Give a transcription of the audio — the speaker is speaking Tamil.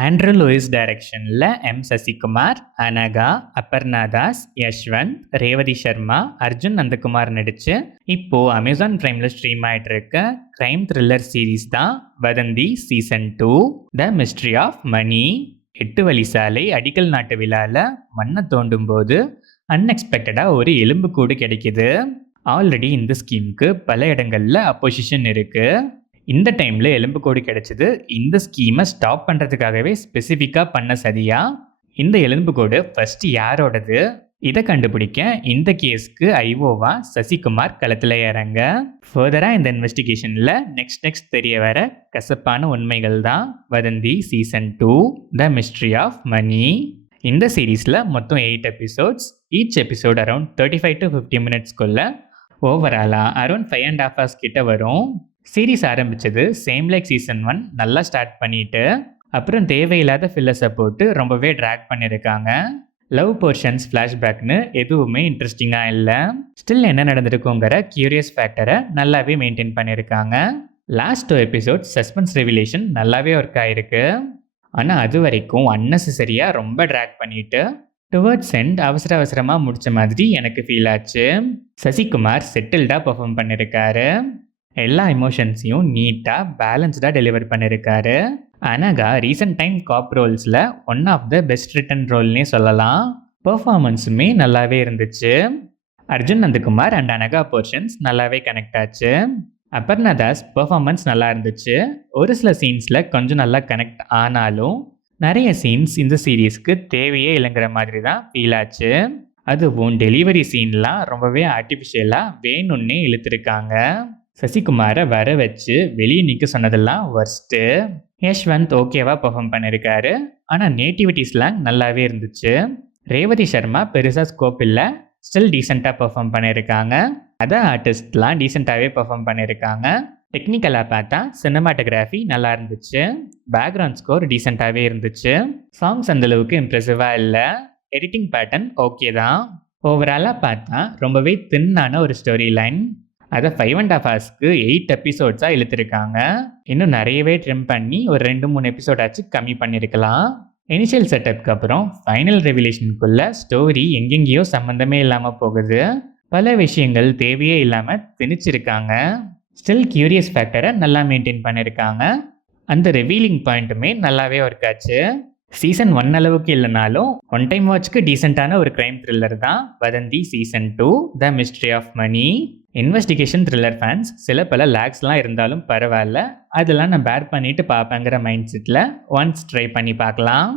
ஆண்ட்ரூ லூயிஸ் டைரக்ஷனில் சசிகுமார், அனகா, அபர்ணா தாஸ், யஷ்வந்த், ரேவதி சர்மா, அர்ஜுன் நந்தகுமார் நடித்து இப்போது அமேசான் பிரைமில் ஸ்ட்ரீம் ஆகிட்டு இருக்க கிரைம் த்ரில்லர் சீரீஸ் தான் Vadhandhi season 2 the mystery of Mani. 8 வழி சாலை அடிக்கல் நாட்டு விழாவில் மண்ணை தோண்டும் போது அன்எக்ஸ்பெக்டடாக ஒரு எலும்புக்கூடு கிடைக்குது. ஆல்ரெடி இந்த ஸ்கீமுக்கு பல இடங்களில் அப்போசிஷன் இருக்குது. இந்த டைமில் எலும்புக்கூடு கிடைச்சது இந்த ஸ்கீமை ஸ்டாப் பண்ணுறதுக்காகவே ஸ்பெசிஃபிக்காக பண்ண சதியா? இந்த எலும்புக்கூடு ஃபர்ஸ்ட் யாரோடது? இதை கண்டுபிடிக்க இந்த கேஸ்க்கு ஐஓவா சசிகுமார் களத்தில் இறங்க. ஃபர்தராக இந்த இன்வெஸ்டிகேஷனில் நெக்ஸ்ட் தெரிய வர கசப்பான உண்மைகள் தான் Vadhandhi season 2 the mystery of Mani. இந்த சீரீஸில் மொத்தம் 8 episodes. Each episode around 35 to 50 மினிட்ஸ்க்குள்ள ஓவராலாக அரௌண்ட் 5.5 hours கிட்ட வரும். சீரீஸ் ஆரம்பித்தது சேம் லைக் சீசன் 1 நல்லா ஸ்டார்ட் பண்ணிவிட்டு அப்புறம் தேவையில்லாத ஃபில்லர்ஸை போட்டு ரொம்பவே ட்ராக் பண்ணியிருக்காங்க. லவ் போர்ஷன்ஸ், ஃப்ளாஷ்பேக்னு எதுவுமே இன்ட்ரெஸ்டிங்காக இல்லை. ஸ்டில் என்ன நடந்திருக்குங்கிற கியூரியஸ் ஃபேக்டரை நல்லாவே மெயின்டைன் பண்ணியிருக்காங்க. லாஸ்ட் 2 எபிசோட்ஸ் சஸ்பென்ஸ் ரெவிலேஷன் நல்லாவே ஒர்க் ஆகிருக்கு. ஆனால் அது வரைக்கும் அன்னெசரியாக ரொம்ப ட்ராக் பண்ணிவிட்டு டுவர்ட்ஸ் எண்ட் அவசரமாக முடித்த மாதிரி எனக்கு ஃபீல் ஆச்சு. சசிகுமார் செட்டில்டாக பெர்ஃபார்ம் பண்ணியிருக்காரு. எல்லா எமோஷன்ஸையும் நீட்டாக பேலன்ஸ்டாக டெலிவர் பண்ணியிருக்காரு. அனகா ரீசெண்ட் டைம் காப் ரோல்ஸில் one of the best written ரோல்னே சொல்லலாம். பெர்ஃபார்மன்ஸுமே நல்லாவே இருந்துச்சு. அர்ஜுன் நந்தகுமார் அண்ட் அனகா போர்ஷன்ஸ் நல்லாவே கனெக்ட் ஆச்சு. அபர்ணா தாஸ் பெர்ஃபார்மன்ஸ் நல்லா இருந்துச்சு. ஒரு சில சீன்ஸில் கொஞ்சம் நல்லா கனெக்ட் ஆனாலும் நிறைய சீன்ஸ் இந்த சீரீஸ்க்கு தேவையே இல்லைங்கிற மாதிரி தான் ஃபீல் ஆச்சு. அதுவும் டெலிவரி சீன்லாம் ரொம்பவே ஆர்டிஃபிஷியலாக வேணும்னே இழுத்துருக்காங்க. சசிகுமாரை வர வச்சு வெளியே நிற்க சொன்னதெல்லாம் ஒர்ஸ்ட்டு. யஷ்வந்த் ஓகேவா பெர்ஃபார்ம் பண்ணியிருக்காரு. ஆனால் நேட்டிவிட்டி ஸ்லாங் நல்லாவே இருந்துச்சு. ரேவதி சர்மா பெருசாக ஸ்கோப் இல்லை, ஸ்டில் டீசெண்டாக பெர்ஃபார்ம் பண்ணியிருக்காங்க. அதான் ஆர்டிஸ்ட்லாம் டீசெண்டாகவே பெர்ஃபார்ம் பண்ணியிருக்காங்க. டெக்னிக்கலாக பார்த்தா சினிமாட்டோகிராஃபி நல்லா இருந்துச்சு. பேக்ரவுண்ட் ஸ்கோர் டீசெண்டாகவே இருந்துச்சு. சாங்ஸ் அந்தளவுக்கு இம்ப்ரெசிவாக இல்லை. எடிட்டிங் பேட்டர்ன் ஓகே தான். ஓவராலாக பார்த்தா ரொம்பவே தின்னான ஒரு ஸ்டோரி லைன். அதை 5.5 hours 8 எபிசோட்ஸாக இழுத்துருக்காங்க. இன்னும் நிறையவே ட்ரிம் பண்ணி ஒரு 2-3 எபிசோடாச்சும் கம்மி பண்ணியிருக்கலாம். இனிஷியல் செட்டப்க்கு அப்புறம் ஃபைனல் ரெவிலேஷனுக்குள்ள ஸ்டோரி எங்கெங்கேயோ சம்மந்தமே இல்லாமல் போகுது. பல விஷயங்கள் தேவையே இல்லாமல் திணிச்சிருக்காங்க. ஸ்டில் கியூரியஸ் ஃபேக்டரை நல்லா மெயின்டைன் பண்ணியிருக்காங்க. அந்த ரிவீலிங் பாயிண்ட்டுமே நல்லாவே ஒர்க் ஆச்சு. சீசன் 1 அளவுக்கு இல்லைனாலும் ஒன் டைம் வாட்ச்க்கு டீசெண்டான ஒரு கிரைம் த்ரில்லர் தான் Vadhandhi season 2 the mystery of Mani. Investigation thriller fans சில பல லேக்ஸ்லாம் இருந்தாலும் பரவாயில்ல, அதெல்லாம் நான் பேர் பண்ணிட்டு பார்ப்பேங்கிற மைண்ட் செட்டில் ஒன்ஸ் ட்ரை பண்ணி பார்க்கலாம்.